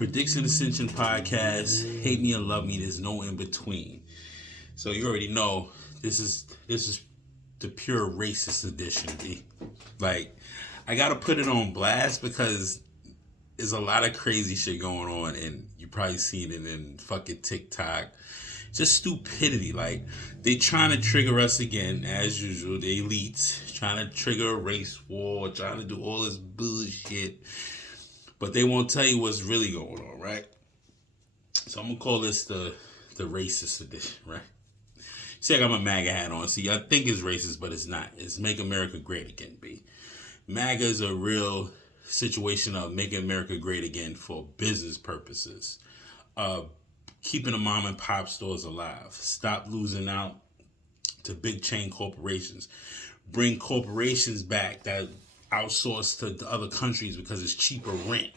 Prediction Ascension Podcast. Hate me or love me, there's no in between. So you already know this is the pure racist edition, B. Like, I gotta put it on blast because there's a lot of crazy shit going on, and you probably seen it in fucking TikTok. Just stupidity. Like, they trying to trigger us again, as usual. The elites trying to trigger a race war, trying to do all this bullshit, but they won't tell you what's really going on, right? So I'm gonna call this the racist edition, right? See, I got my MAGA hat on. See, I think it's racist, but it's not. It's Make America Great Again, B. MAGA is a real situation of making America great again for business purposes. Keeping the mom and pop stores alive. Stop losing out to big chain corporations. Bring corporations back that outsource to other countries because it's cheaper rent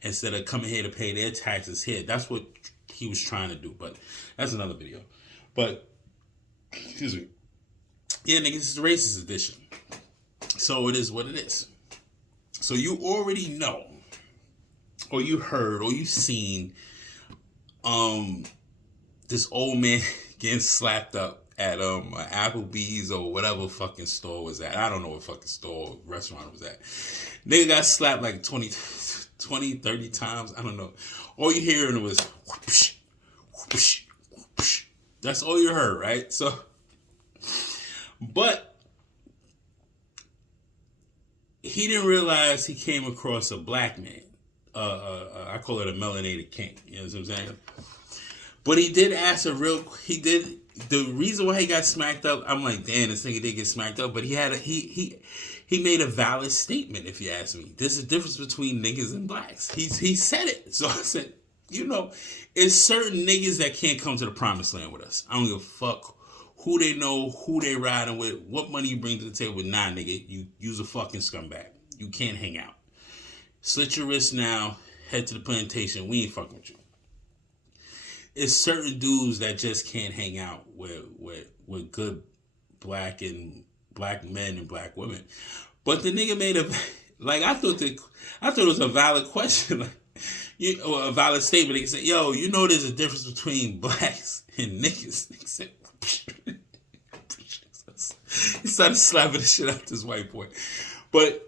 instead of coming here to pay their taxes here. That's what he was trying to do, but that's another video. But, excuse me. Yeah, niggas, it's the racist edition. So it is what it is. So you already know, or you heard, or you seen this old man getting slapped up at Applebee's or whatever fucking store was at. I don't know what fucking store or restaurant it was at. Nigga got slapped like 20, 30 times. I don't know. All you hearing was whoosh, whoosh, whoosh. That's all you heard, right? So, but he didn't realize he came across a black man. I call it a melanated king. You know what I'm saying? But he did ask the reason why he got smacked up, I'm like, damn, this nigga did get smacked up, but he made a valid statement, if you ask me. There's a difference between niggas and blacks. He said it. So I said, you know, it's certain niggas that can't come to the promised land with us. I don't give a fuck who they know, who they riding with, what money you bring to the table. Nah, nigga, you use a fucking scumbag. You can't hang out. Slit your wrist now, head to the plantation. We ain't fucking with you. It's certain dudes that just can't hang out with good black men and black women. But the nigga made I thought it was a valid question, or a valid statement. He said, "Yo, you know there's a difference between blacks and niggas." He said, he started slapping the shit out this white boy, but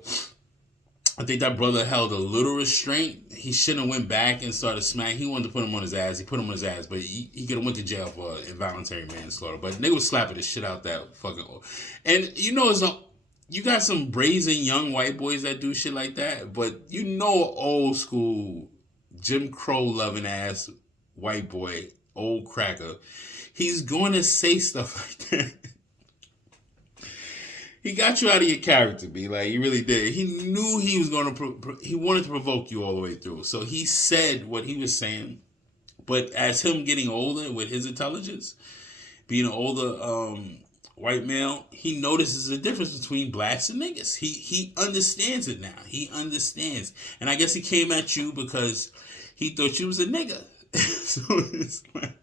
I think that brother held a little restraint. He shouldn't have went back and started smacking. He wanted to put him on his ass. He put him on his ass, but he could have went to jail for involuntary manslaughter. But they was slapping the shit out that fucking. And you know, you got some brazen young white boys that do shit like that, but you know, old school Jim Crow loving ass white boy, old cracker, he's going to say stuff like that. He got you out of your character, B. Like, he really did. He knew he was going to, he wanted to provoke you all the way through. So he said what he was saying. But as him getting older with his intelligence, being an older white male, he notices the difference between blacks and niggas. He understands it now. He understands. And I guess he came at you because he thought you was a nigga. So it's like,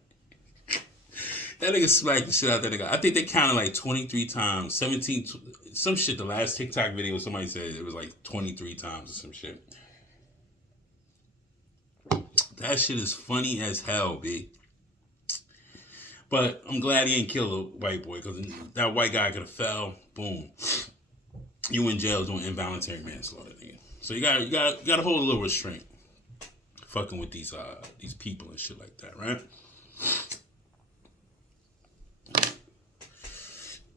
that nigga smacked the shit out of that nigga. I think they counted like 23 times, 17, some shit. The last TikTok video, somebody said it was like 23 times or some shit. That shit is funny as hell, B. But I'm glad he ain't killed a white boy, because that white guy could have fell. Boom. You in jail doing involuntary manslaughter, nigga. So you gotta hold a little restraint. Fucking with these people and shit like that, right?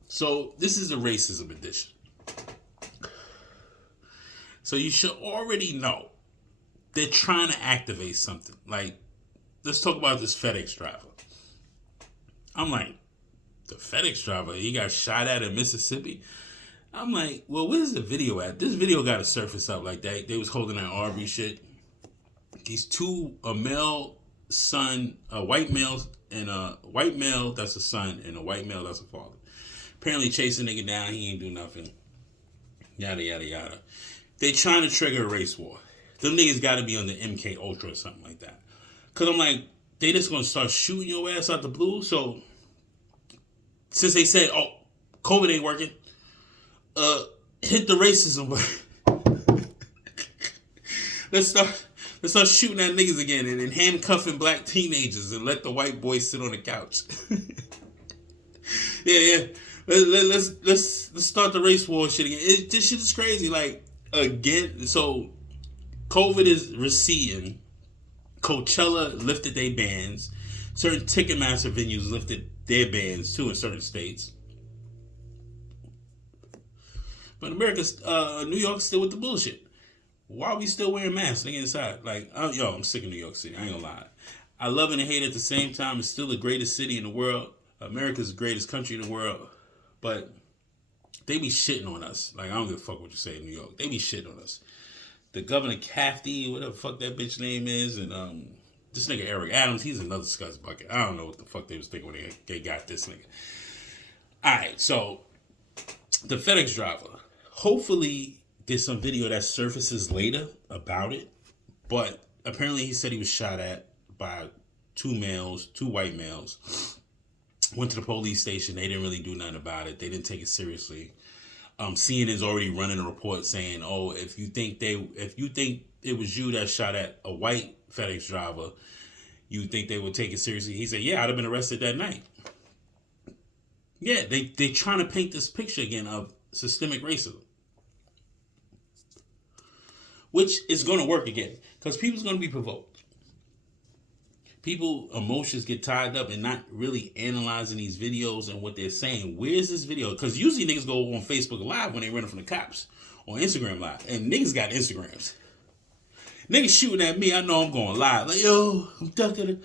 So this is a racism edition. So you should already know they're trying to activate something. Like, let's talk about this FedEx driver. I'm like, the FedEx driver, he got shot at in Mississippi? I'm like, well, where's the video at? This video got to surface up like that. They was holding that Arbery shit. These two, a male son, a white male, and a white male that's a son, and a white male that's a father. Apparently chasing a nigga down, he ain't do nothing. Yada, yada, yada. They trying to trigger a race war. Them niggas got to be on the MK Ultra or something like that. Because I'm like, they just going to start shooting your ass out the blue? So, since they said, oh, COVID ain't working, hit the racism button. Let's Let's start shooting at niggas again and handcuffing black teenagers and let the white boys sit on the couch. yeah. Let's start the race war shit again. This shit is crazy. Like, again, so COVID is receding. Coachella lifted their bans. Certain Ticketmaster venues lifted their bans too in certain states. But America's, New York's still with the bullshit. Why are we still wearing masks? Nigga inside. Like, I'm sick of New York City. I ain't gonna lie. I love and hate it at the same time. It's still the greatest city in the world. America's the greatest country in the world. But they be shitting on us. Like, I don't give a fuck what you say in New York. They be shitting on us. The Governor Cafty, whatever the fuck that bitch name is, and this nigga Eric Adams, he's another scuzz bucket. I don't know what the fuck they was thinking when they got this nigga. Alright, so the FedEx driver. Hopefully there's some video that surfaces later about it. But apparently he said he was shot at by two white males. Went to the police station. They didn't really do nothing about it. They didn't take it seriously. CNN's already running a report saying, "Oh, if you think it was you that shot at a white FedEx driver, you think they would take it seriously?" He said, "Yeah, I'd have been arrested that night." Yeah, they trying to paint this picture again of systemic racism, which is going to work again because people's going to be provoked. People emotions get tied up and not really analyzing these videos and what they're saying. Where's this video? Because usually niggas go on Facebook Live when they running from the cops, or Instagram Live, and niggas got Instagrams. Niggas shooting at me, I know I'm going live. Like, yo, I'm ducking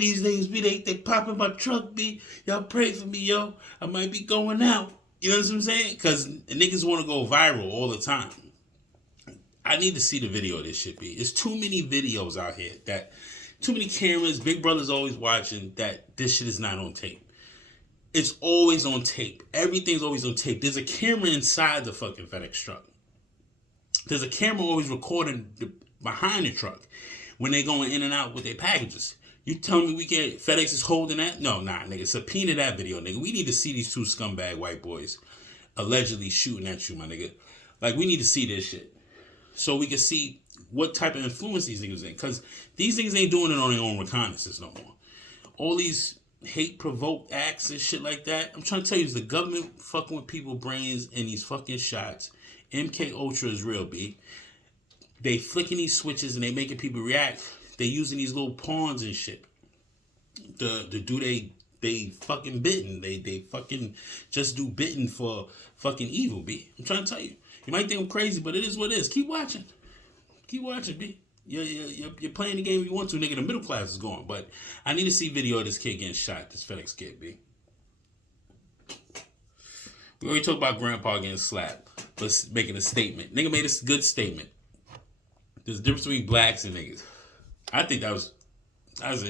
these niggas, B. They popping my truck, B. Y'all pray for me, yo. I might be going out. You know what I'm saying? Because niggas want to go viral all the time. I need to see the video of this shit, B. There's too many videos out here that... Too many cameras, Big Brother's always watching, that this shit is not on tape. It's always on tape. Everything's always on tape. There's a camera inside the fucking FedEx truck. There's a camera always recording behind the truck when they going in and out with their packages. You tell me FedEx is holding that? No, nah, nigga. Subpoena that video, nigga. We need to see these two scumbag white boys allegedly shooting at you, my nigga. Like, we need to see this shit. So we can see what type of influence these niggas in. Because these niggas ain't doing it on their own reconnaissance no more. All these hate-provoked acts and shit like that. I'm trying to tell you, it's the government fucking with people's brains in these fucking shots. MK Ultra is real, B. They flicking these switches and they making people react. They using these little pawns and shit. The do they fucking bitten. They fucking just do bitten for fucking evil, B. I'm trying to tell you. You might think I'm crazy, but it is what it is. Keep watching. Keep watching, B. You're playing the game you want to, nigga. The middle class is going. But I need to see video of this kid getting shot, this FedEx kid, B. We already talked about grandpa getting slapped, but making a statement. Nigga made a good statement. There's a difference between blacks and niggas. I think I said,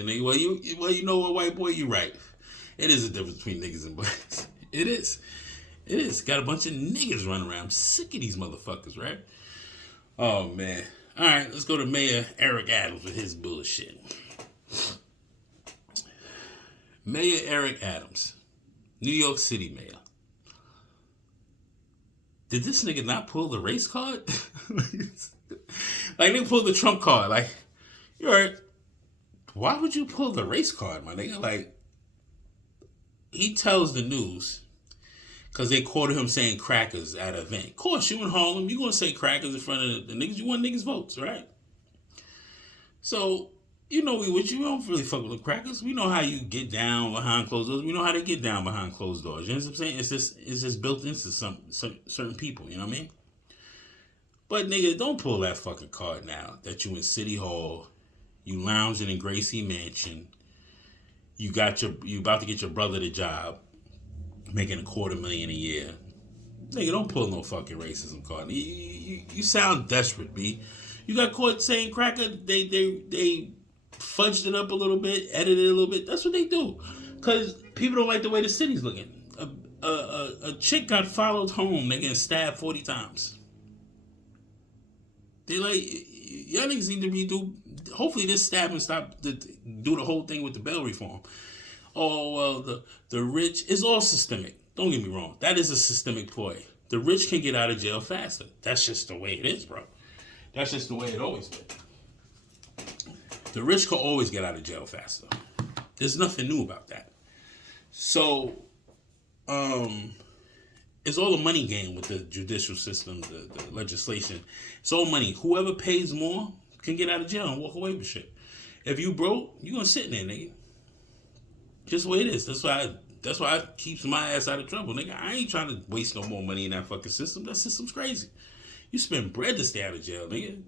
nigga, well, you know what, white boy, you right. It is a difference between niggas and blacks. It is. It is. Got a bunch of niggas running around. I'm sick of these motherfuckers, right? Oh, man. All right, let's go to Mayor Eric Adams with his bullshit. Mayor Eric Adams, New York City mayor. Did this nigga not pull the race card? Like, they pulled the Trump card. Like, you're right. Why would you pull the race card, my nigga? Like, he tells the news, because they quoted him saying crackers at an event. Of course, you in Harlem, you're going to say crackers in front of the niggas. You want niggas' votes, right? So, you know we don't really fuck with the crackers. We know how you get down behind closed doors. We know how they get down behind closed doors. You know what I'm saying? It's just built into some certain people, you know what I mean? But, nigga, don't pull that fucking card now that you in City Hall, you lounging in Gracie Mansion, you about to get your brother the job, making $250,000 a year. Nigga, don't pull no fucking racism card. You sound desperate, B. You got caught saying cracker. They fudged it up a little bit, edited it a little bit. That's what they do. Because people don't like the way the city's looking. A chick got followed home, nigga, and stabbed 40 times. They like, y'all niggas need to hopefully this stabbing stop to do the whole thing with the bail reform. Oh, well, the rich is all systemic. Don't get me wrong. That is a systemic ploy. The rich can get out of jail faster. That's just the way it is, bro. That's just the way it always been. The rich could always get out of jail faster. There's nothing new about that. So, it's all a money game with the judicial system, the legislation. It's all money. Whoever pays more can get out of jail and walk away with shit. If you broke, you gonna sit in there, nigga. Just the way it is. That's why I keeps my ass out of trouble, nigga. I ain't trying to waste no more money in that fucking system. That system's crazy. You spend bread to stay out of jail, nigga.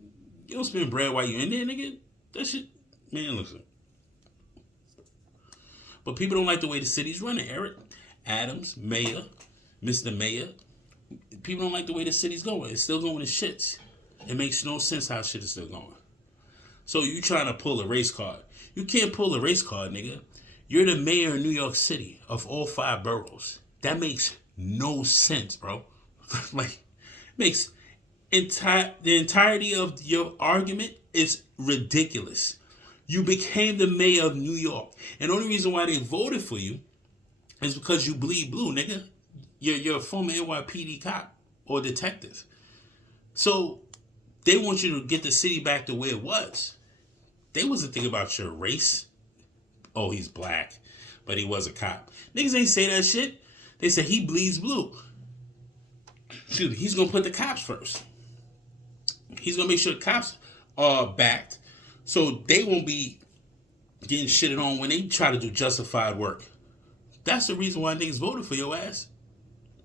You don't spend bread while you in there, nigga. That shit, man, listen. But people don't like the way the city's running, Eric. Adams, Mayor, Mr. Mayor. People don't like the way the city's going. It's still going to shits. It makes no sense how shit is still going. So you trying to pull a race card. You can't pull a race card, nigga. You're the mayor of New York City of all 5 boroughs. That makes no sense, bro. Like, makes the entirety of your argument is ridiculous. You became the mayor of New York. And the only reason why they voted for you is because you bleed blue, nigga. You're a former NYPD cop or detective. So they want you to get the city back to where it was. They wasn't thinking about your race. Oh, he's black, but he was a cop. Niggas ain't say that shit. They said he bleeds blue. Excuse me, he's going to put the cops first. He's going to make sure the cops are backed so they won't be getting shitted on when they try to do justified work. That's the reason why niggas voted for your ass.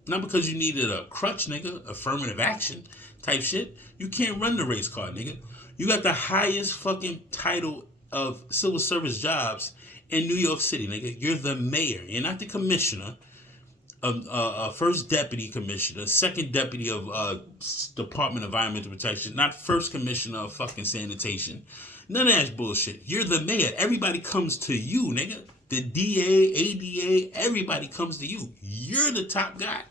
Not because you needed a crutch, nigga, affirmative action type shit. You can't run the race car, nigga. You got the highest fucking title of civil service jobs in New York City, nigga. You're the mayor. You're not the commissioner, first deputy commissioner, second deputy of Department of Environmental Protection, not first commissioner of fucking sanitation. None of that bullshit. You're the mayor. Everybody comes to you, nigga. The DA, ADA, everybody comes to you. You're the top guy.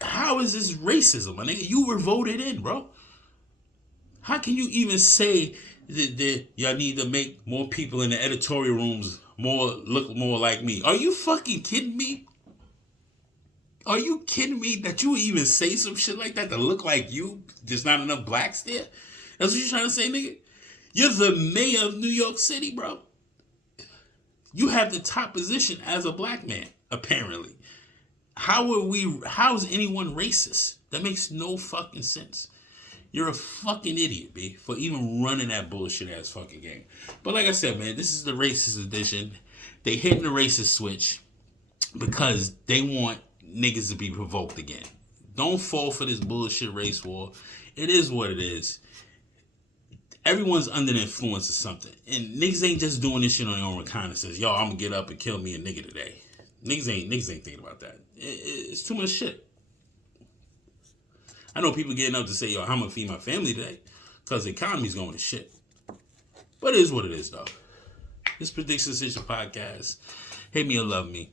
How is this racism, my nigga? You were voted in, bro. How can you even say that y'all need to make more people in the editorial rooms look more like me? Are you fucking kidding me? Are you kidding me that you would even say some shit like that to look like you? There's not enough blacks there? That's what you're trying to say, nigga? You're the mayor of New York City, bro. You have the top position as a black man, apparently. How is anyone racist? That makes no fucking sense. You're a fucking idiot, B, for even running that bullshit ass fucking game. But like I said, man, this is the racist edition. They hitting the racist switch because they want niggas to be provoked again. Don't fall for this bullshit race war. It is what it is. Everyone's under the influence of something. And niggas ain't just doing this shit on their own reconnaissance. Yo, I'm gonna get up and kill me a nigga today. Niggas ain't thinking about that. It's too much shit. I know people getting up to say, yo, I'm gonna feed my family today because the economy's going to shit. But it is what it is, though. This Prediction Session podcast. Hate me or love me.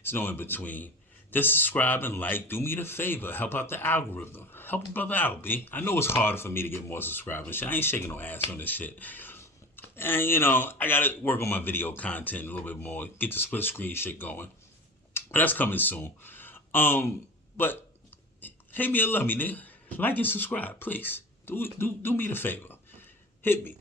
It's no in between. Just subscribe and like. Do me the favor. Help out the algorithm. Help a brother out, B. I know it's harder for me to get more subscribers. I ain't shaking no ass on this shit. And, you know, I got to work on my video content a little bit more. Get the split screen shit going. But that's coming soon. But hate me or love me, nigga. Like and subscribe, please. Do me the favor. Hit me.